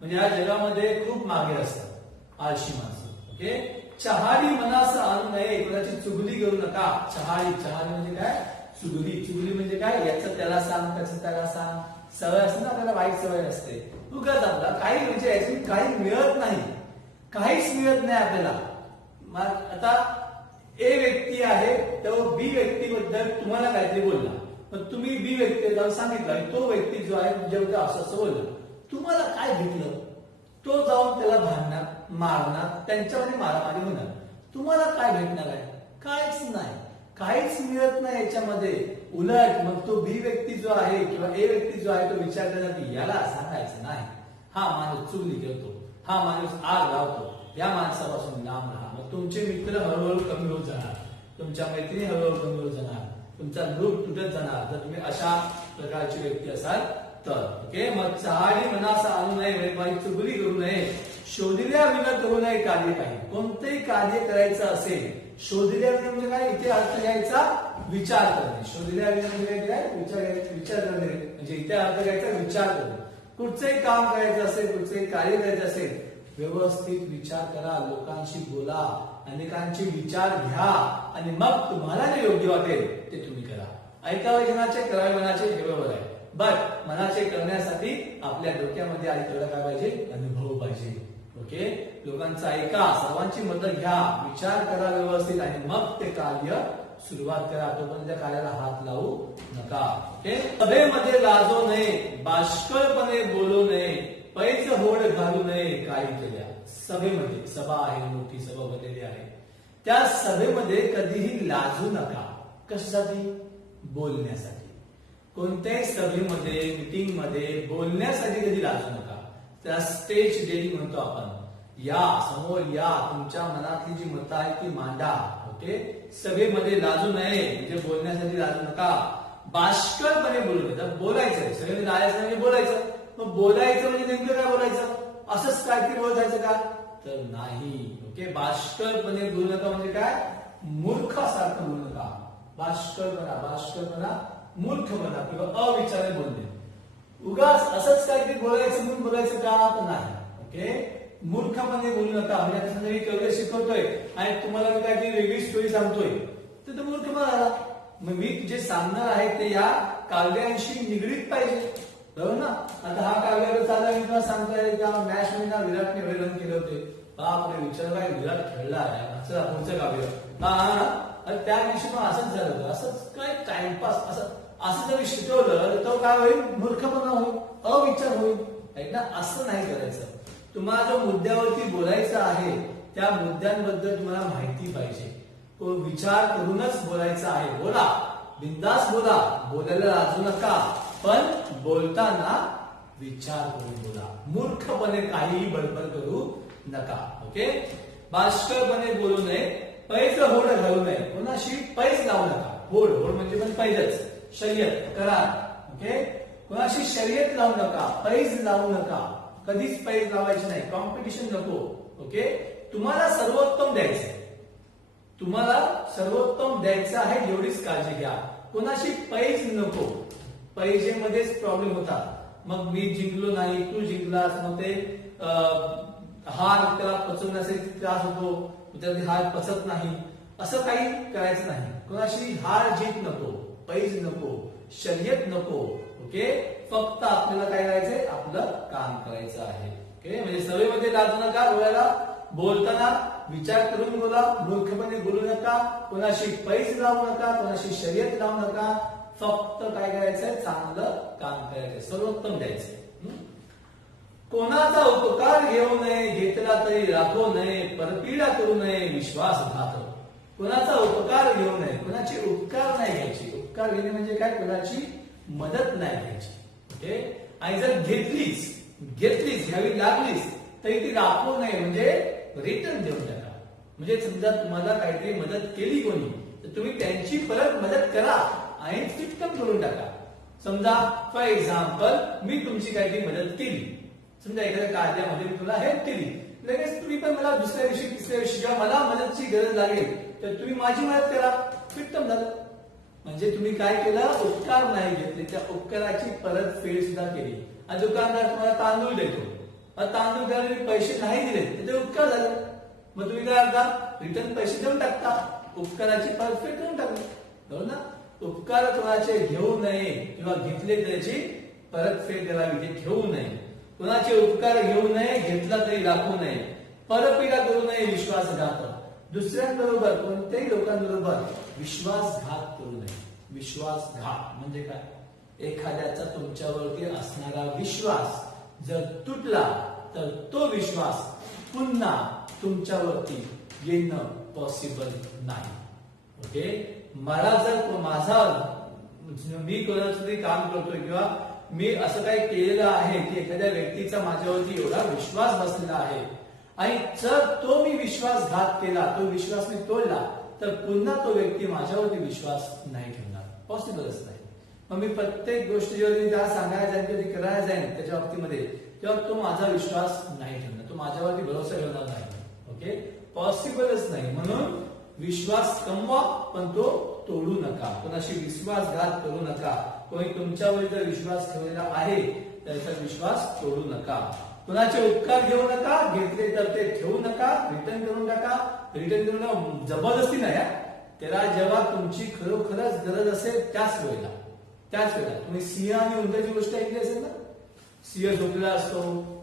म्हणजे या जगामध्ये खूप मागे असतात. आळशी माणसं. ओके. चहाडी मनास आणू नये. कोणाची चुगली करू नका. चहाडी म्हणजे काय? चुगली म्हणजे काय? याचं त्याला सांग त्याचं त्याला सांग. सवय असते ना आपल्याला वाईट सवय असते. उगाच आपला काही म्हणजे याची काही मिळत नाही. काहीच मिळत नाही आपल्याला. आता ए व्यक्ती आहे तो बी व्यक्तीबद्दल तुम्हाला काहीतरी बोलला मग तुम्ही बी व्यक्तीला जाऊन सांगितलं, तो व्यक्ती जो आहे तुमच्याबद्दल असं असं बोललं, तुम्हाला काय भेटलं? तो जाऊन त्याला भांडणार, मारणार, त्यांच्यामध्ये मारामारी होणार. तुम्हाला काय भेटणार आहे? काहीच नाही, काहीच मिळत नाही याच्यामध्ये. उलट मग तो बी व्यक्ती जो आहे किंवा ए व्यक्ती जो आहे तो विचार करणार की याला सांगायचं नाही, हा माणूस चुगली करतो, हा माणूस आग लावतो, या माणसापासून लांब राहा. मग तुमचे मित्र हळूहळू कमी होत जाणार, तुमच्या मैत्रिणी हळूहळू कमी होत जाणार, तुमचा ग्रुप तुटत जाणार जर तुम्ही अशा प्रकारची व्यक्ती असाल तर. ओके, मग चहाडी मनासा आणू नये, म्हणजे चुगली करू नये, शोधल्या विना करू नये कार्य काही. कोणतेही कार्य करायचं असेल, शोधल्या विना म्हणजे काय, इथे अर्थ घ्यायचा विचार करणे. शोधल्या विना म्हणजे काय, विचार करणे, म्हणजे इथे अर्थ घ्यायचा विचार करणे. कुठचंही काम करायचं असेल, कुठचंही कार्य करायचं असेल, व्यवस्थित विचार करा, लोकांशी बोला, अनेकांचे विचार घ्या आणि मग तुम्हाला जे योग्य वाटेल ते तुम्ही करा. ऐकावे जनाचे, करावे मनाचे, हे बरोबर आहे. बट मनाचे करण्यासाठी आपल्या डोक्यामध्ये आणि तेवढा काय पाहिजे, अनुभव पाहिजे. ओके, लोकांचं ऐका, सर्वांची मदत घ्या, विचार करा व्यवस्थित आणि मग ते कार्य सुरुवात करा. तोपर्यंत त्या कार्याला हात लावू नका. ओके, सभेमध्ये लाजो नये, बाष्कळपणे बोलू नये, पैज होड घालू नये काही केल्या. सभेमध्ये, सभा आहे, मोठी सभा भरलेली आहे, त्या सभेमध्ये कधीही लाजू नका. कशासाठी? बोलण्यासाठी. कोणत्याही सभेमध्ये, मीटिंग मध्ये बोलण्यासाठी कधी लाजू नका. त्या स्टेज डेअरिंग म्हणतो आपण. या समोर या, तुमच्या मनातली जी मतं आहेत ती मांडा. ओके, सभेमध्ये लाजू नये म्हणजे बोलण्यासाठी लाजू नका. बाष्कळपणे बोलू नये. बोलायचं, सभेमध्ये जायचं म्हणजे बोलायचं. मग बोलायचं म्हणजे नेमकं काय बोलायचं? असंच काहीतरी बोलायचं का? तर नाही. ओके, बाष्कळपणे बोलू नका म्हणजे काय, मूर्खासारखं बोलू नका. बाष्कळपणा मूर्खपणा किंवा अविचारे बोलणे. उगाच असंच काहीतरी बोलायचं म्हणून बोलायचं का? तर नाही. ओके, मूर्खपणे बोलू नका. म्हणजे आता समजा मी कविता शिकवतोय आणि तुम्हाला मी काहीतरी वेगळी स्टोरी सांगतोय तर तो मूर्खपणा झाला. मग मी जे सांगणार आहे ते या काव्यांशी निगडीत पाहिजे, बरोबर ना? आता हा काव्य चालला, मी तुम्हाला सांगतोय का मॅच मध्ये ना विराटने एवढे रन केले होते, बापरे विचार काय विराट खेळला आहे. चला पुढचं काव्य. हा, त्या दिवशी मग असंच झालं होतं, असंच काय टाइमपास, असं जरी शिकवलं तर काय होईल, मूर्खपणा होईल, अविचार होईल ना. असं नाही करायचं. तुम्हाला जो मुद्द्यावरती बोलायचं आहे त्या मुद्द्यांबद्दल तुम्हाला माहिती पाहिजे, तो विचार करूनच बोलायचा आहे. बोला, बिंदास बोला, बोलायला लाजू नका, पण बोलताना विचार करून बोला. मूर्खपणे काहीही बडबड करू नका. ओके, बाष्कळपणे बोलू नये, पैज होड घालू नये, कोणाशी पैज लावू नका. होड म्हणजे पण पैजच, शर्यत करार. ओके, कोणाशी शर्यत लावू नका, पैज लावू नका, कधीच पैज लावायची नाही. कॉम्पिटिशन नको. ओके, तुम्हाला सर्वोत्तम द्यायचंय, तुम्हाला सर्वोत्तम द्यायचं आहे एवढीच काळजी घ्या. कोणाशी पैज नको. पैजेमध्येच प्रॉब्लेम होतात. मग मी जिंकलो नाही, तू जिंकलास, मग ते हार त्याला पचवण्यासाठी त्रास होतो, त्याला हार पचत नाही. असं काही करायचं नाही. कोणाशी हार जीत नको, पैज नको, शर्यत नको. ओके, फक्त आपल्याला काय करायचंय, आपलं काम करायचं आहे. ओके, म्हणजे सभेमध्ये लाजू नका, बोलताना विचार करून बोला, मूर्खपणे बोलू नका, कोणाशी पैज लावू नका, कोणाशी शर्यत लावू नका. फक्त काय करायचंय, चांगलं काम करायचंय, सर्वोत्तम द्यायचंय. कोणाचा उपकार घेऊ नये, घेतला तरी राखू नये, परपीडा करू नये, विश्वासघात. कोणाचा उपकार घेऊ नये, कोणाचे उपकार नाही घ्यायचे. उपकार घेणे म्हणजे काय, कोणाची मदत नाही घ्यायची. ओके, आणि जर घेतलीच घ्यावी लागलीच तरी ती राखू नये, म्हणजे रिटर्न देऊन टाका. म्हणजे समजा तुम्हाला काहीतरी मदत केली कोणी, तर तुम्ही त्यांची परत मदत करा आणि रिटर्न करून टाका. समजा फॉर एक्झाम्पल, मी तुमची काहीतरी मदत केली, समजा एखाद्या कार्यामध्ये मी तुला हेल्प केली, लगेच तुम्ही पण मला दुसऱ्या दिवशी, तिसऱ्या दिवशी जेव्हा मला मदतची गरज लागेल तर तुम्ही माझी मदत करा, रिटर्न झालं. म्हणजे तुम्ही काय केलं, उपकार नाही घेतले, त्या उपकाराची परतफेड सुद्धा केली. दुकानदार तुम्हाला तांदूळ देतो, तांदूळ द्यायला पैसे नाही दिले तर ते उपकार झाले. मग तुम्ही काय करता, रिटर्न पैसे देऊन टाकता, उपकाराची परतफेड करून टाकली, बरोबर ना? उपकार कोणाचे घेऊ नये किंवा घेतले त्याची परतफेड करावी, ते घेऊ नये. कोणाचे उपकार घेऊ नये, घेतला तरी राखू नये, परपीडा करू नये, विश्वासघात. दुसऱ्यांबरोबर, कोणत्याही लोकांबरोबर विश्वासघात करू नये. विश्वासघात म्हणजे काय? एखाद्याचा तुमच्यावरती असणारा विश्वास जर तुटला तर तो विश्वास पुन्हा तुमच्यावरती येणं पॉसिबल नाही. ओके, मला जर माझा मी कोणाचं काम करतोय किंवा मी असं काही केलेलं आहे की एखाद्या व्यक्तीचा माझ्यावरती एवढा विश्वास बसलेला आहे आणि जर तो मी विश्वासघात केला, तो विश्वास मी तोडला, तर पुन्हा तो व्यक्ती माझ्यावरती विश्वास नाही ठेवणार, पॉसिबलच नाही. मग मी प्रत्येक गोष्ट जेव्हा मी त्याला सांगायला जाईन किंवा करायला जाईन त्याच्या बाबतीमध्ये, तेव्हा तो माझा विश्वास नाही ठेवणार, तो माझ्यावरती भरोसा ठेवणार नाही. ओके, पॉसिबलच नाही. म्हणून विश्वास कमवा पण तो तोडू नका, कोणाशी विश्वासघात करू नका. कोणी तुमच्यावर जर विश्वास ठेवलेला आहे त्याचा विश्वास तोडू नका. कोणाचे उपकार घेऊ नका, घेतले तर ते ठेवू नका, रिटर्न करून टाका. रिटर्न करून जबरदस्ती नाही, त्याला जेव्हा तुमची खरोखरच गरज असेल त्याच वेळेला तुम्ही सिंह आणि उंदराची गोष्ट ऐकली असेल ना. सिंह झोपलेला असतो,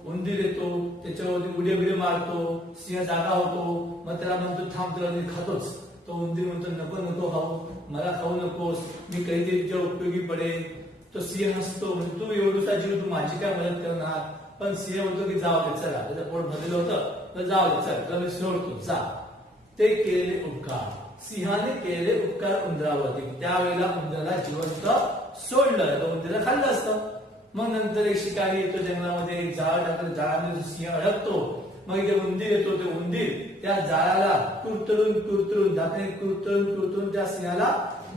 उंदीर येतो, त्याच्यावरती उड्या बिड्या मारतो, सिंह जागा होतो, मग त्याला म्हणतो थांब, तुला मी खातोच. तो उंदीर म्हणतो नको नको खाऊ, मला खाऊ नकोस, मी कधीतरी तुझ्या उपयोगी पडेल. तो सिंह हसतो, म्हणजे तू एवढूसा जीव, तू माझी काय मदत करणार. पण सिंह म्हणतो की जाऊ दे, चला, त्याचं पोट भरलेलं होतं तर जाऊ दे, चल तुला मी सोडतो, जा. ते केलेले उपकार, सिंहाने केलेले उपकार उंदरावरती, त्यावेळेला उंदराला जिवंत सोडलं तर उंदराला खाल्लं असतं. मग नंतर एक शिकारी येतो जंगलामध्ये, जाळ टाकलं, जाळामध्ये सिंह अडकतो. मग इथे उंदीर येतो, ते उंदीर त्या जाळाला कुरतरून दाताने कुरतरून त्या सिंहाला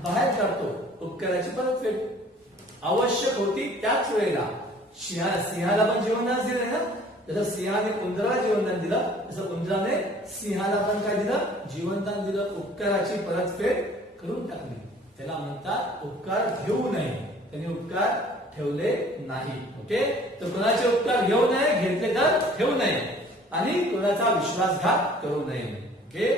बाहेर काढतो. उपकाराची परतफेड आवश्यक होती त्याच वेळेला. सिंहाला पण जीवनदान दिलं ना, जसं सिंहाने उंदराला जीवनदान दिलं तसं उंदराने सिंहाला पण काय दिलं? जीवनदान दिलं. उपकाराची परतफेड करून टाकली. त्याला म्हणतात उपकार घेऊ नये, त्यांनी उपकार ठेवले नाही. ओके, तर कोणाचे उपकार घेऊ नये, घेतले तर ठेवू नये आणि कोणाचा विश्वासघात करू नये. ओके,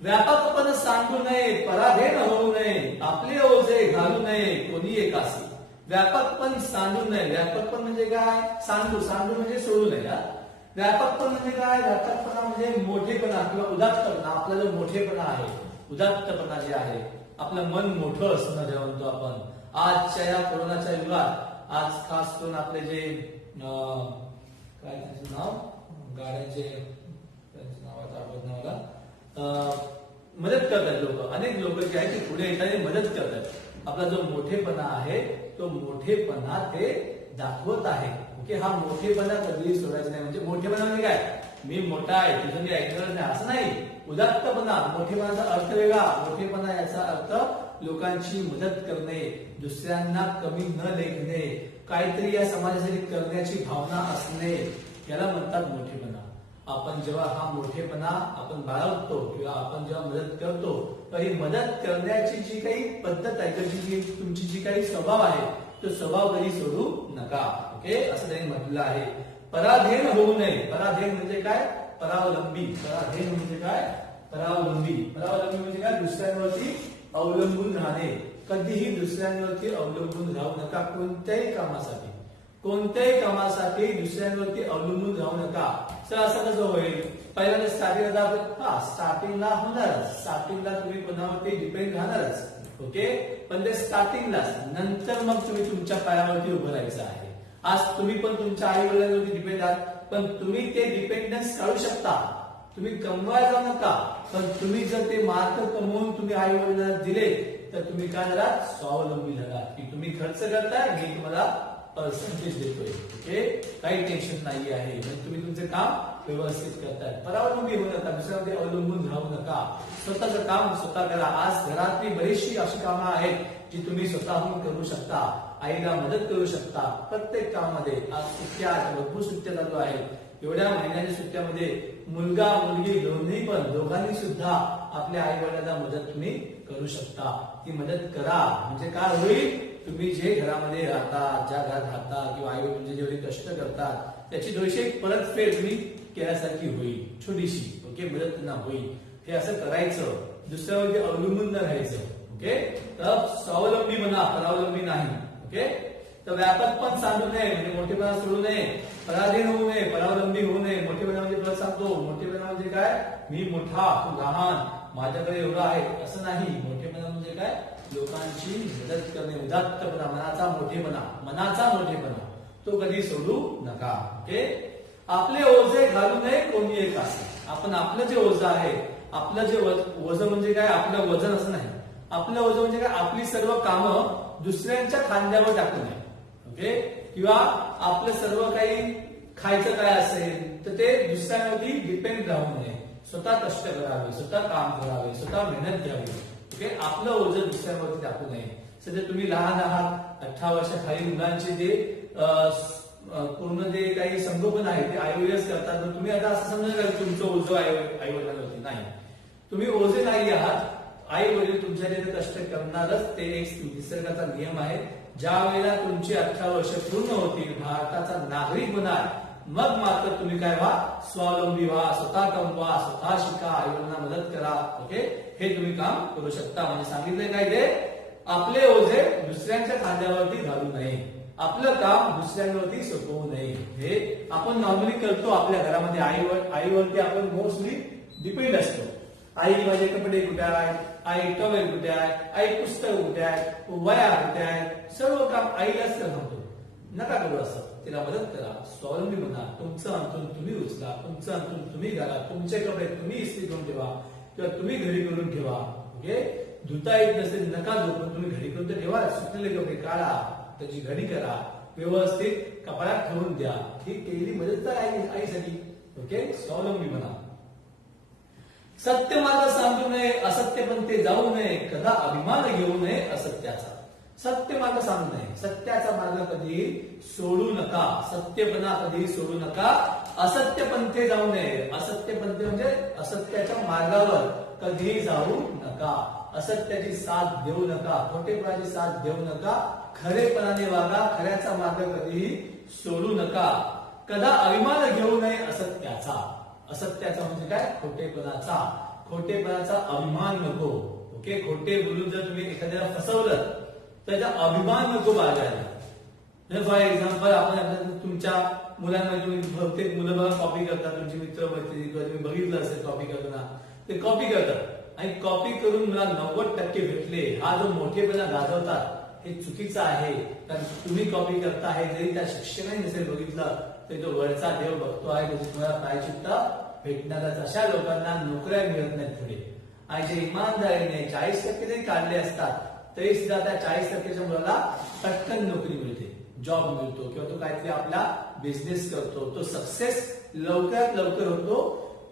व्यापकपणे सांगू नये, पराधीन होऊ नये, आपले ओझे घालू नये कोणी एकासी. व्यापकपण सांडू नये. व्यापकपण म्हणजे काय? सांडू म्हणजे सोडू नये. व्यापकपण म्हणजे काय? व्यापकपणा म्हणजे मोठेपणा किंवा उदात्तपणा. आपला जो मोठेपणा आहे, उदात्तपणा जे आहे, आपलं मन मोठं असणं जे म्हणतो आपण. आजच्या या कोरोनाच्या युगात आज खास करून आपले जे काय त्याचं नाव, गाड्यांचे त्यांचं नाव आठवत नाही मला, मदत करतात लोक, अनेक लोक जे आहे ते पुढे येताना मदत करतात. आपला जो मोठेपणा आहे तो मोठेपणा ते दाखवत आहे. ओके, हा मोठेपणा कधीही सोडायचा नाही. म्हणजे मोठेपणा म्हणजे काय? मी मोठा आहे, तुझं मी ऐकणार नाही असं नाही. उदात्तपणा, मोठेपणाचा अर्थ वेगळा. मोठेपणा याचा अर्थ लोकांची मदत करणे, दुसऱ्यांना कमी न लेखणे, काहीतरी या समाजासाठी करण्याची भावना असणे, याला म्हणतात मोठेपणा. आपण जेव्हा हा मोठेपणा आपण बाळगतो किंवा आपण जेव्हा मदत करतो, तर ही मदत करण्याची जी काही पद्धत आहे, तुमची जी काही स्वभाव आहे, तो स्वभाव कधी सोडू नका. ओके, असं त्यांनी म्हटलं आहे. पराधीन होऊ नये. पराधीन म्हणजे काय? परावलंबी. पराधीन म्हणजे काय? परावलंबी. परावलंबी म्हणजे काय? दुसऱ्यांवरती अवलंबून राहणे. कधीही दुसऱ्यांवरती अवलंबून राहू नका. कोणत्याही कामासाठी दुसऱ्यांवरती अवलंबून राहू नका. तर असं कसं होईल? पहिल्यांदा स्टार्टिंगला होणारच. स्टार्टिंगला तुम्ही कोणावरती डिपेंड राहणारच. ओके, पण ते स्टार्टिंगलाच. नंतर मग तुम्ही तुमच्या पायावरती उभं राहायचं आहे. आज तुम्ही पण तुमच्या आई वडिलांवरती डिपेंड आहात, पण तुम्ही ते डिपेंडन्स काढू शकता. तुम्ही कमवायला जाऊ नका, पण तुम्ही जर ते मार्क कमवून तुम्ही आई वडिलांना दिले तर तुम्ही काय झालात? स्वावलंबी झालात. की तुम्ही खर्च करताय, मी तुम्हाला पर्सेंटेज देतोय. ओके, काही टेन्शन नाही आहे. म्हणजे तुम्ही तुमचे काम व्यवस्थित करताय. परावलंबी होऊ नका, दुसऱ्यामध्ये अवलंबून राहू नका. स्वतःचं काम स्वतः करा. आज घरातली बरीचशी अशी कामं आहेत जी तुम्ही स्वतःहून करू शकता. आईला मदत करू शकता प्रत्येक कामामध्ये. आज सुट्ट्या, भरपूर सुट्ट्या चालू आहेत. एवढ्या महिन्याच्या सुट्ट्यामध्ये मुलगा मुलगी दोघांनी सुद्धा आपल्या आई वडिलांना मदत तुम्ही करू शकता. ती मदत करा. म्हणजे काय होईल? तुम्ही जे घरामध्ये राहता, ज्या घरात राहता किंवा आई वडील जेवढे कष्ट करतात त्याची थोडीशी परतफेड तुम्ही केल्यासारखी होईल, छोटीशी. ओके, मदत त्यांना होईल. हे असं करायचं, दुसऱ्यावरती अवलंबून न राहायचं. ओके, तर स्वावलंबी म्हणा, परावलंबी नाही. ओके, तर व्यापकपण सांगू नये म्हणजे मोठेपणा सोडू नये. पराधीन होऊ नये, परावलंबी होऊ नये. मोठेपणा म्हणजे परत सांगतो, मोठेपणा म्हणजे काय? मी मोठा, तू लहान, माझ्याकडे एवढं आहे असं नाही. मोठेपणा म्हणजे काय? लोकांची मदत करणे, उदात्तपणा, मनाचा मोठेपणा तो कधी सोडू नका. ओके. आपले ओझे घालू नये कोणी एक असे. आपण आपलं जे ओझं आहे, आपलं जे वजन म्हणजे काय, आपलं वजन असं नाही, आपलं वजन म्हणजे काय, आपली सर्व कामं दुसऱ्यांच्या खांद्यावर टाकू नये. ओके. किंवा आपलं सर्व काही खायचं काय असेल तर ते दुसऱ्यांवरती डिपेंड राहू नये. स्वतः कष्ट करावे, स्वतः काम करावे, स्वतः मेहनत घ्यावी. ओके. आपलं ओझं दुसऱ्यांवरती टाकू नये. सध्या तुम्ही लहान आहात, 18 वर्षाखालील मुलांचे जे पूर्ण जे काही संगोपन आहे ते IOS करतात. तुम्ही आता असं समजा तुमचं ओझं आई वडिलांवरती नाही, तुम्ही ओझे नाही आहात. आई वडील तुमच्या तिथे कष्ट करणारच, ते एक निसर्गाचा नियम आहे. ज्या वेळेला तुमची 18 वर्ष पूर्ण होतील, भारताचा नागरिक होणार, मग मात्र तुम्ही काय व्हा, स्वावलंबी व्हा, स्वतः कमवा, स्वतः शिका, आई वडिलांना मदत करा. ओके. हे तुम्ही काम करू शकता. म्हणजे सांगितलंय काय ते, आपले ओझे दुसऱ्यांच्या खांद्यावरती घालू नये, आपलं काम दुसऱ्यांवरती सोपवू नये. हे आपण नॉर्मली करतो आपल्या घरामध्ये. आईवरती आपण मोस्टली डिपेंड असतो. आई माझे कपडे कुठे आहेत, आई टॉवेल कुठे आहे, आई पुस्तक कुठे आहे, वया कुठे आहेत, सर्व काम आईलाच म्हणतो. नका करू असं. तिला मदत करा, स्वावलंबी बना. तुमचं अंथरूण तुम्ही उचला, तुमचं अंथरूण तुम्ही घाला, तुमचे कपडे तुम्ही इस्त्री करून ठेवा किंवा तुम्ही घडी करून ठेवा. ओके. धुता येत नसेल नका धुऊ, पण तुम्ही घडी करून तर ठेवा. सुटलेले कपडे काढा, त्याची घडी करा, व्यवस्थित कपड्यात ठेवून द्या. ही केलेली मदत आहे आईसाठी. ओके. स्वावलंबी बना. सत्य मार्ग सांगू नये, असत्य पंथे जाऊ नये, कदा अभिमान घेऊ नये असत्याचा. सत्य मार्ग सांगू नये, सत्याचा मार्ग कधी सोडू नका, सत्यपणा कधी सोडू नका. असत्य पंथे जाऊ नये, असत्य पंथे म्हणजे असत्याच्या मार्गावर कधी जाऊ नका, असत्याची साथ देऊ नका, खोटेपणाची साथ देऊ नका, खरेपणाने वागा, खऱ्याचा मार्ग कधीही सोडू नका. कदा अभिमान घेऊ नये असत्याचा. असत्याचा म्हणजे काय, खोटेपणाचा अभिमान नको. ओके. खोटे बोलून जर तुम्ही एखाद्याला फसवलं त्याचा अभिमान नको बाळगायला. फॉर एक्झाम्पल, आपण तुमच्या मुलांमध्ये तुम्ही बहुतेक मुलं बघा कॉपी करतात, तुमचे मित्र मैत्रिणी किंवा तुम्ही बघितलं असेल कॉपी करताना, ते कॉपी करतात आणि कॉपी करून मला 90% भेटले, हा जो मोठेपणा गाजवतात हे चुकीचं आहे. कारण तुम्ही कॉपी करता आहे, जरी त्या शिक्षकाने नसेल बघितलं तरी तो वरचा देव बघतो आहे, त्याची तुम्हाला प्रायश्चित्त भेटणारच. अशा लोकांना नोकऱ्या मिळत नाहीत पुढे. आणि जे इमानदारीने 40% जरी काढले असतात तरी सुद्धा त्या 40%च्या मुलाला पटकन नोकरी मिळते, जॉब मिळतो किंवा तो काहीतरी आपला बिझनेस करतो, तो सक्सेस लवकरात लवकर होतो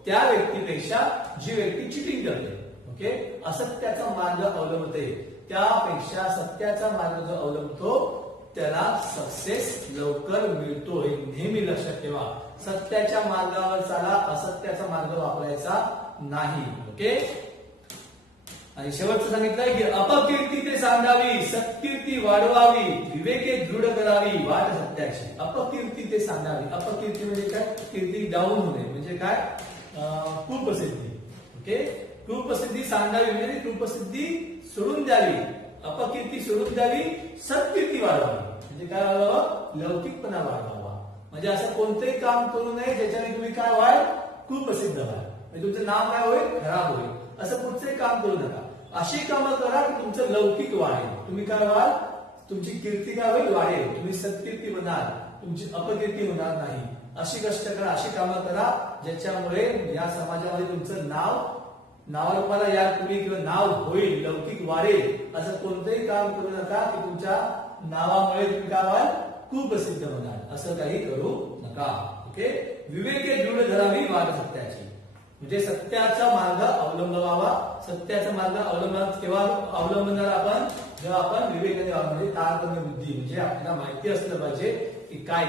त्या व्यक्तीपेक्षा जी व्यक्ती चिटिंग करते. ओके. असत्याचा मार्ग अवलंबते त्यापेक्षा सत्याचा मार्ग जो अवलंबतो त्याला सक्सेस लवकर मिळतो. हे नेहमी लक्षात ठेवा. सत्याच्या मार्गावर चाला, असत्याचा मार्ग वापरायचा नाही. ओके. आणि शेवटचं सांगितलंय की अपकीर्ती ते सांगावी, सत्कीर्ती वाढवावी, विवेके दृढ करावी, वाट सत्याची. अपकीर्ती ते सांगावी. अपकीर्ती म्हणजे काय, कीर्ती डाऊन होणे म्हणजे काय, कुप्रसिद्धी. ओके. कुप्रसिद्धी सांगावी म्हणजे कुप्रसिद्धी सोडून द्यावी, अपकीर्ती सोडून द्यावी, सत्कीर्ती वाढवावी म्हणजे काय वाढवावं, लौकिकपणा वाढवावा. म्हणजे असं कोणतंही काम करू नये ज्याच्याने तुम्ही काय व्हाल, कुप्रसिद्ध व्हाल, म्हणजे तुमचं नाव काय होईल, खराब होईल. असं कुठचंही काम करू नका. अशी कामं करा की तुमचं लौकिक वाढेल, तुम्ही काय व्हाल, तुमची कीर्ती काय होईल, वाढेल, तुम्ही सत्कीर्ती बनाल, तुमची अपकीर्ती होणार नाही. अशी कष्ट करा, अशी कामं करा ज्याच्यामुळे या समाजामध्ये तुमचं नावारूपाला या तुम्ही किंवा नाव होईल, लौकिक वाढेल. असं कोणतंही काम करू नका की तुमच्या नावामुळे तुम्ही काय व्हाल, कुप्रसिद्ध होणार. असं काही करू नका. ओके. विवेके दृढ धरावी, वाट सत्याची म्हणजे सत्याचा मार्ग अवलंबावा. सत्याचा मार्ग अवलंबणार आपण जेव्हा आपण विवेकाने म्हणजे तारतम्य बुद्धी म्हणजे आपल्याला माहिती असलं पाहिजे की काय